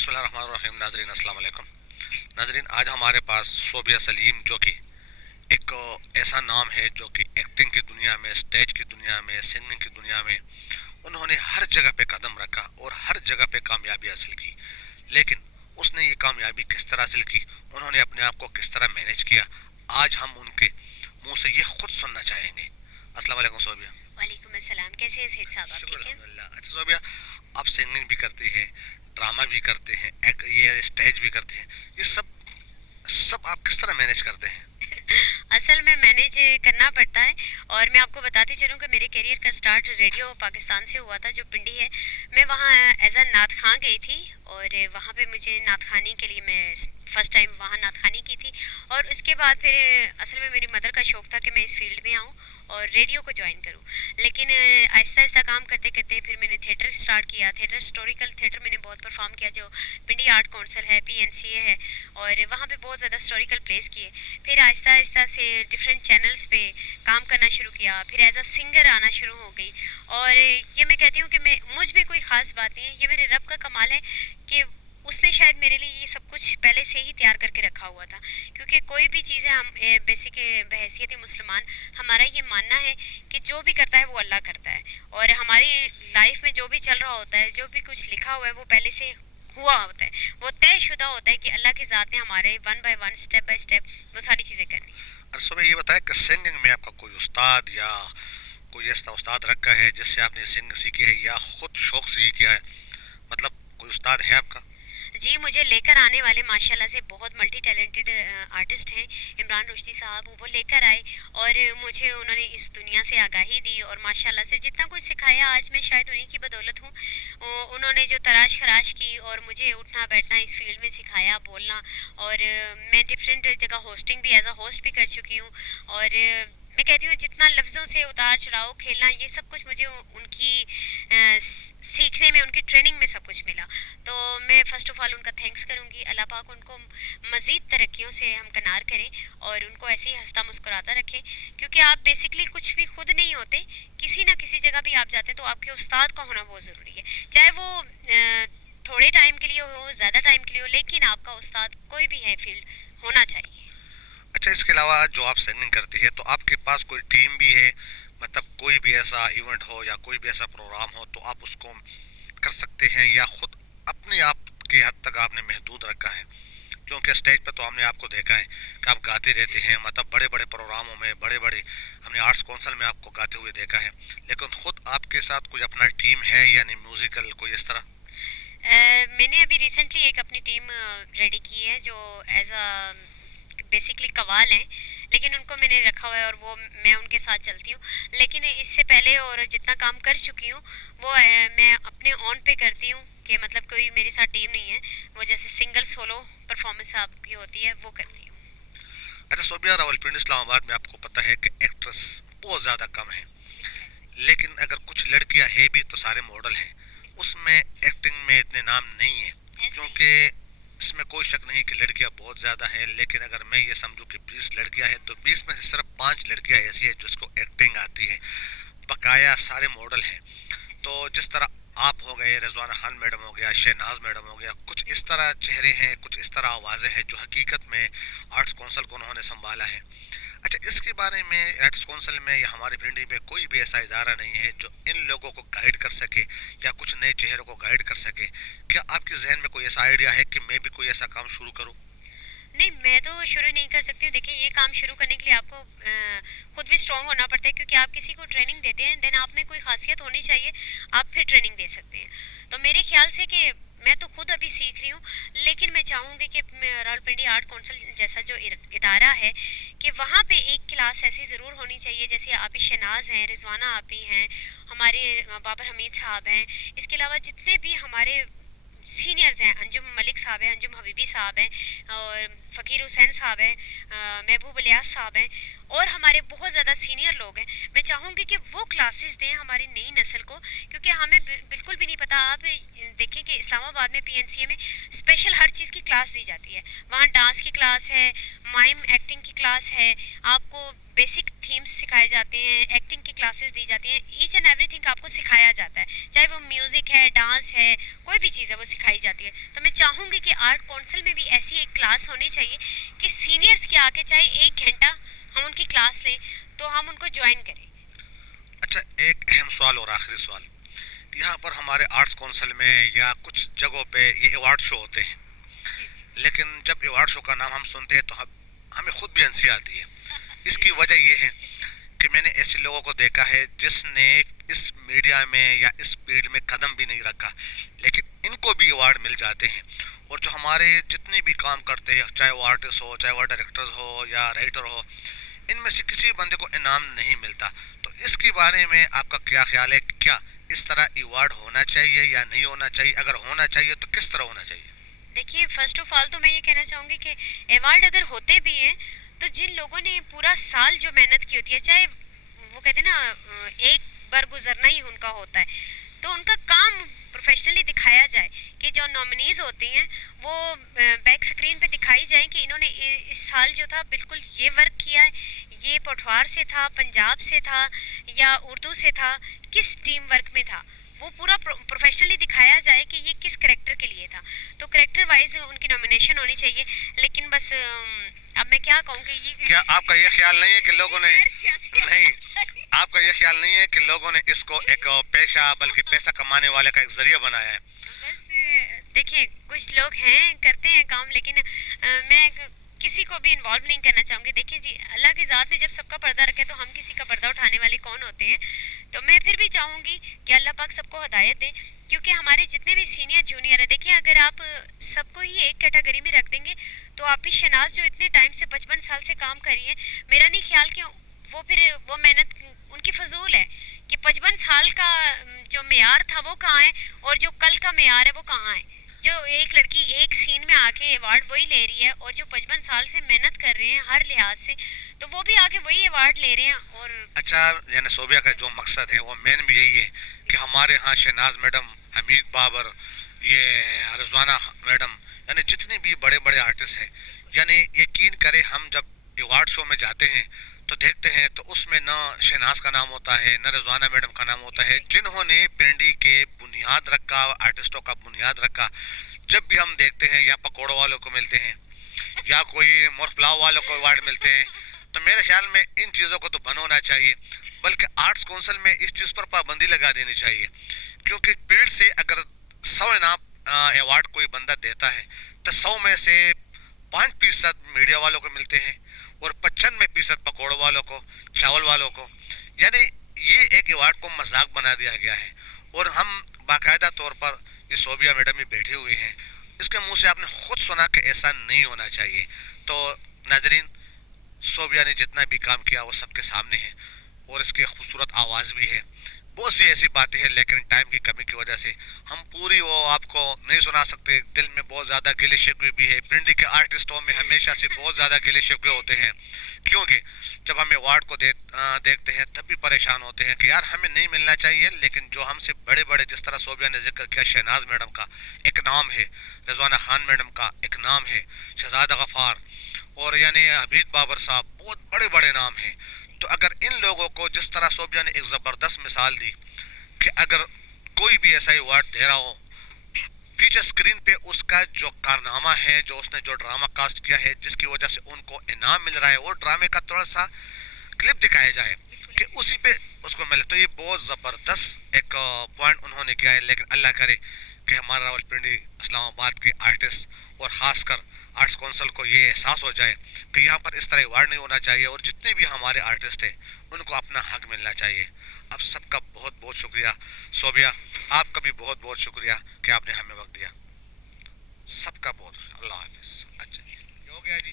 बिस्मिल्लाह रहमान रहीम। नाजरीन अस्सलाम वालेकुम। नाजरीन, आज हमारे पास सोबिया सलीम, जो कि एक ऐसा नाम है जो कि एक्टिंग की दुनिया में, स्टेज की दुनिया में, सिंगिंग की दुनिया में उन्होंने हर जगह पे कदम रखा और हर जगह पे कामयाबी हासिल की। लेकिन उसने ये कामयाबी किस तरह हासिल की, उन्होंने अपने आप को किस तरह मैनेज किया, आज हम उनके मुंह से ये खुद सुनना चाहेंगे। अस्सलाम वालेकुम सोबिया। वालेकुम अस्सलाम। कैसे हैं सेठ साहब, आप शुक्र ठीक हैं? अल्हम्दुलिल्लाह। अच्छा सोबिया, आप सिंगिंग भी करती हैं, ड्रामा भी करते हैं, ये स्टेज भी करते हैं, ये सब सब आप किस तरह मैनेज करते हैं? असल में मैनेज करना पड़ता है। और मैं आपको बताती चलूँ कि मेरे करियर का स्टार्ट रेडियो पाकिस्तान से हुआ था, जो पिंडी है। मैं वहाँ एज अ नात खां गई थी, और वहाँ पे मुझे नात खानी के लिए मैं फर्स्ट टाइम वहाँ नात खानी की थी। और उसके बाद फिर असल में मेरी मदर का शौक़ था कि मैं इस फील्ड में आऊँ और रेडियो को ज्वाइन करूँ। लेकिन आहिस्ता आहिस्ता काम करते करते फिर मैंने थिएटर स्टार्ट किया। थिएटर, हिस्टोरिकल थिएटर मैंने बहुत परफॉर्म किया, जो पिंडी आर्ट काउंसिल है, PNCA है, और वहाँ पे बहुत ज़्यादा हिस्टोरिकल प्लेस किए। फिर आहिस्ता आहिस्ता से डिफरेंट चैनल्स पे काम करना शुरू किया। फिर एज अ सिंगर आना शुरू हो गई। और ये मैं कहती हूँ कि मैं मुझ में कोई ख़ास बात नहीं है, ये मेरे रब का कमाल है कि उसने शायद मेरे लिए ये सब कुछ पहले से ही तैयार करके रखा हुआ था। क्योंकि कोई भी चीज़ें हम बेसिक बहैसियत मुसलमान हमारा ये मानना है कि जो भी करता है वो अल्लाह करता है। और हमारी लाइफ में जो भी चल रहा होता है, जो भी कुछ लिखा हुआ है, वो पहले से हुआ होता है, वो तयशुदा होता है कि अल्लाह की ज़ात ने हमारे one by one, step by step वो सारी चीज़ें करनी है। और सुबह ये बताया कि सिंगिंग में आपका कोई उस्ताद या कोई ऐसा उस्ताद रखा है जिससे आपने सिंग सीखी है, या खुद शौक से ही किया है? मतलब कोई उस्ताद है आपका? जी, मुझे लेकर आने वाले माशाल्लाह से बहुत मल्टी टैलेंटेड आर्टिस्ट हैं। इमरान रुश्दी साहब, वो लेकर आए और मुझे उन्होंने इस दुनिया से आगाही दी, और माशाल्लाह से जितना कुछ सिखाया आज मैं शायद उन्हीं की बदौलत हूँ। उन्होंने जो तराश खराश की और मुझे उठना बैठना इस फील्ड में सिखाया, बोलना। और मैं डिफरेंट जगह होस्टिंग भी, एज अ होस्ट भी कर चुकी हूँ। और मैं कहती हूँ जितना लफ्ज़ों से उतार चढ़ाव खेलना, ये सब कुछ मुझे उनकी सीखने में, उनकी ट्रेनिंग में सब कुछ मिला। तो मैं फ़र्स्ट ऑफ़ ऑल उनका थैंक्स करूँगी। अल्लाह पाक उनको मज़ीद तरक्कियों से हमकिनार करे और उनको ऐसे ही हँसता मुस्कुराता रखे। क्योंकि आप बेसिकली कुछ भी खुद नहीं होते, किसी ना किसी जगह भी आप जाते हैं तो आपके उस्ताद का होना बहुत ज़रूरी है। चाहे वो थोड़े टाइम के लिए हो, ज़्यादा टाइम के लिए हो, लेकिन आपका उस्ताद कोई भी है फील्ड, होना चाहिए। अच्छा, इसके अलावा जो आप सिंगिंग करती है तो आपके पास कोई टीम भी है? मतलब कोई भी ऐसा इवेंट हो या कोई भी ऐसा प्रोग्राम हो तो आप उसको कर सकते हैं, या खुद अपने आप की हद तक आपने महदूद रखा है? क्योंकि स्टेज पे तो हमने आपको देखा है कि आप गाते रहते हैं, मतलब बड़े बड़े प्रोग्रामों में, बड़े बड़े, हमने आर्ट्स काउंसिल में आपको गाते हुए देखा है। लेकिन खुद आपके साथ कोई अपना टीम है, यानी म्यूजिकल कोई इस तरह? मैंने अभी रिसेंटली एक अपनी टीम रेडी की है, जो एज अ बेसिकली कवाल हैं, लेकिन उनको मैंने रखा हुआ है और वो मैं उनके साथ चलती हूँ। लेकिन इससे पहले और जितना काम कर चुकी हूँ वो मैं अपने ऑन पे करती हूँ, कि मतलब कोई मेरे साथ टीम नहीं है। वो जैसे सिंगल सोलो परफॉर्मेंस आपकी होती है, वो करती हूँ। अच्छा सोबिया, रावलपिंडी इस्लामाबाद में आपको पता है कि एक्ट्रेस बहुत ज़्यादा कम है। लेकिन अगर कुछ लड़कियां हैं भी तो सारे मॉडल हैं। उसमें एक्टिंग में इतने नाम नहीं है, ऐसे ही। क्योंकि इसमें कोई शक नहीं कि लड़कियां बहुत ज़्यादा हैं। लेकिन अगर मैं ये समझूं कि 20 लड़कियां हैं तो 20 में से सिर्फ 5 लड़कियां ऐसी हैं जिसको एक्टिंग आती है, बकाया सारे मॉडल हैं। तो जिस तरह आप हो गए, रिजवाना खान मैडम हो गया, शहनाज मैडम हो गया, कुछ इस तरह चेहरे हैं, कुछ इस तरह आवाज़ें हैं जो हकीकत में आर्ट्स काउंसिल को उन्होंने संभाला है। अच्छा, इसके बारे में आर्ट्स काउंसिल में या हमारे भिंडी में कोई भी ऐसा इदारा नहीं है जो इन लोगों को गाइड कर सके या कुछ नए चेहरों को गाइड कर सके? क्या आपके जहन में कोई ऐसा आइडिया है कि मैं भी कोई ऐसा काम शुरू करूं? नहीं, मैं तो शुरू नहीं कर सकती हूँ। देखिए, ये काम शुरू करने के लिए आपको खुद भी स्ट्रांग होना पड़ता है, क्योंकि आप किसी को ट्रेनिंग देते हैं, देन आप में कोई खासियत होनी चाहिए, आप फिर ट्रेनिंग दे सकते हैं। तो मेरे ख्याल से कि मैं तो खुद अभी सीख रही हूँ, लेकिन मैं चाहूँगी कि रावलपिंडी आर्ट काउंसिल जैसा जो इदारा है, कि वहाँ पे एक क्लास ऐसी ज़रूर होनी चाहिए। जैसे आप ही शहनाज हैं, रिजवाना आप ही हैं, हमारे बाबर हमीद साहब हैं, इसके अलावा जितने भी हमारे सीनियर्स हैं, अंजुम मलिक साहब हैं, अंजुम हबीबी साहब हैं, और फ़कीर हुसैन साहब हैं, महबूब इलियास साहब हैं, और हमारे बहुत ज़्यादा सीनियर लोग हैं। मैं चाहूँगी कि वो क्लासेस दें हमारी नई नस्ल को, क्योंकि हमें बिल्कुल भी नहीं पता। आप دیکھیں کہ اسلام آباد میں PNCA میں اسپیشل ہر چیز کی کلاس دی جاتی ہے. وہاں ڈانس کی کلاس ہے, مائم ایکٹنگ کی کلاس ہے, آپ کو بیسک تھیمس سکھائے جاتے ہیں, ایکٹنگ کی کلاسز دی جاتی ہیں, ایچ اینڈ ایوری تھنگ آپ کو سکھایا جاتا ہے, چاہے وہ میوزک ہے, ڈانس ہے, کوئی بھی چیز ہے وہ سکھائی جاتی ہے. تو میں چاہوں گی کہ آرٹ کونسل میں بھی ایسی ایک کلاس ہونی چاہیے کہ سینئرس کے آ کے چاہے 1 گھنٹہ ہم ان کی کلاس لیں تو ہم ان کو جوائن کریں. اچھا, ایک اہم سوال اور آخری سوال, یہاں پر ہمارے آرٹس کونسل میں یا کچھ جگہوں پہ یہ ایوارڈ شو ہوتے ہیں, لیکن جب ایوارڈ شو کا نام ہم سنتے ہیں تو ہمیں خود بھی ہنسی آتی ہے. اس کی وجہ یہ ہے کہ میں نے ایسے لوگوں کو دیکھا ہے جس نے اس میڈیا میں یا اس فیلڈ میں قدم بھی نہیں رکھا, لیکن ان کو بھی ایوارڈ مل جاتے ہیں. اور جو ہمارے جتنے بھی کام کرتے ہیں, چاہے وہ آرٹسٹ ہو, چاہے وہ ڈائریکٹرز ہو یا رائٹر ہو, ان میں سے کسی بندے کو انعام نہیں ملتا. تو اس کے بارے میں آپ کا کیا خیال ہے, کیا اس طرح ایوارڈ ہونا چاہیے یا نہیں ہونا چاہیے؟ اگر ہونا چاہیے تو کس طرح ہونا چاہیے؟ دیکھیے, فرسٹ آف آل تو میں یہ کہنا چاہوں گی کہ ایوارڈ اگر ہوتے بھی ہیں تو جن لوگوں نے پورا سال جو محنت کی ہوتی ہے, چاہے وہ کہتے ہیں نا ایک بار گزرنا ہی ان کا ہوتا ہے, تو ان کا کام پروفیشنلی دکھایا جائے کہ جو نامنیز ہوتی ہیں وہ بیک سکرین پہ دکھائی جائیں کہ انہوں نے اس سال جو تھا بالکل یہ ورک کیا ہے, یہ پٹھوار سے تھا, پنجاب سے تھا یا اردو سے تھا, کس ٹیم ورک میں تھا, وہ پورا پروفیشنلی دکھایا جائے کہ یہ کس کریکٹر کے لیے تھا. تو کریکٹر وائز ان کی نامینیشن ہونی چاہیے. لیکن بس اب میں کیا کہوں کہ یہ کیا آپ کا یہ خیال نہیں ہے کہ لوگوں نے نہیں آپ کا یہ خیال نہیں ہے کہ لوگوں نے اس کو ایک پیشہ بلکہ پیسہ کمانے والے کا ایک ذریعہ بنایا ہے؟ بس دیکھیں, کچھ لوگ ہیں کرتے ہیں کام, لیکن میں کسی کو بھی انوالو نہیں کرنا چاہوں گی. دیکھیں جی, اللہ کی ذات نے جب سب کا پردہ رکھے تو ہم کسی کا پردہ اٹھانے والے کون ہوتے ہیں؟ تو میں پھر بھی چاہوں گی کہ اللہ پاک سب کو ہدایت دے, کیونکہ ہمارے جتنے بھی سینئر جونیئر ہیں, دیکھیں اگر آپ سب کو ہی ایک کیٹیگری میں رکھ دیں گے تو آپ بھی شہناز جو اتنے ٹائم سے 55 سال سے کام کر رہی ہیں, میرا نہیں خیال کہ وہ پھر وہ محنت ان کی فضول ہے کہ 55 سال کا جو معیار تھا وہ کہاں ہے اور جو کل کا معیار ہے وہ کہاں ہے. جو ایک لڑکی ایک سین میں آ کے ایوارڈ وہی لے رہی ہے, اور جو 55 سال سے محنت کر رہے ہیں ہر لحاظ سے, تو وہ بھی آگے وہی ایوارڈ لے رہے ہیں. اور اچھا, یعنی صوبیہ کا جو مقصد ہے وہ مین بھی یہی ہے کہ ہمارے ہاں شہناز میڈم, حمید بابر, یہ رضوانہ میڈم, یعنی جتنے بھی بڑے بڑے آرٹسٹ ہیں, یعنی یقین کرے ہم جب ایوارڈ شو میں جاتے ہیں تو دیکھتے ہیں تو اس میں نہ شہناز کا نام ہوتا ہے, نہ رضوانہ میڈم کا نام ہوتا ہے, جنہوں نے پنڈی کے بنیاد رکھا, آرٹسٹوں کا بنیاد رکھا. جب بھی ہم دیکھتے ہیں یا پکوڑوں والوں کو ملتے ہیں یا کوئی مرغ پلاؤ والوں کو ایوارڈ ملتے ہیں, تو میرے خیال میں ان چیزوں کو تو بند ہونا چاہیے, بلکہ آرٹس کونسل میں اس چیز پر پابندی لگا دینی چاہیے. کیونکہ پیڑ سے اگر 100 انعام ایوارڈ کوئی بندہ دیتا ہے تو 100 میں سے 5% میڈیا والوں کو ملتے ہیں اور 95% پکوڑوں والوں کو, چاول والوں کو. یعنی یہ ایک ایوارڈ کو مذاق بنا دیا گیا ہے, اور ہم باقاعدہ طور پر یہ صوبیہ میڈم بھی بیٹھے ہوئے ہیں, اس کے منہ سے آپ نے خود سنا کہ ایسا نہیں ہونا چاہیے. تو ناظرین, صوبیہ نے جتنا بھی کام کیا وہ سب کے سامنے ہے, اور اس کی خوبصورت آواز بھی ہے. بہت سی ایسی باتیں ہیں, لیکن ٹائم کی کمی کی وجہ سے ہم پوری وہ آپ کو نہیں سنا سکتے. دل میں بہت زیادہ گلے شکوے بھی ہے, پنڈی کے آرٹسٹوں میں ہمیشہ سے بہت زیادہ گلے شکوے ہوتے ہیں, کیونکہ جب ہم ایوارڈ کو دیکھتے ہیں تب بھی پریشان ہوتے ہیں کہ یار ہمیں نہیں ملنا چاہیے. لیکن جو ہم سے بڑے بڑے, جس طرح صوبیہ نے ذکر کیا, شہناز میڈم کا ایک نام ہے, رضوانہ خان میڈم کا ایک نام ہے, شہزادہ غفار, اور یعنی حمید بابر صاحب, بہت بڑے بڑے نام ہیں. تو اگر ان لوگوں کو جس طرح صوبیہ نے ایک زبردست مثال دی کہ اگر کوئی بھی ایسا ایوارڈ دے رہا ہو, پیچھے اسکرین پہ اس کا جو کارنامہ ہے, جو اس نے جو ڈرامہ کاسٹ کیا ہے جس کی وجہ سے ان کو انعام مل رہا ہے, وہ ڈرامے کا تھوڑا سا کلپ دکھایا جائے کہ اسی پہ اس کو ملے. تو یہ بہت زبردست ایک پوائنٹ انہوں نے کیا ہے. لیکن اللہ کرے کہ ہمارا راولپنڈی, اسلام آباد کے آرٹسٹ اور خاص کر آرٹس کونسل کو یہ احساس ہو جائے کہ یہاں پر اس طرح ایوارڈ نہیں ہونا چاہیے, اور جتنے بھی ہمارے آرٹسٹ ہیں ان کو اپنا حق ملنا چاہیے. اب سب کا بہت بہت شکریہ. صوبیہ, آپ کا بھی بہت بہت شکریہ کہ آپ نے ہمیں وقت دیا. سب کا بہت. اللہ حافظ. اچھا, یہ ہو گیا جی.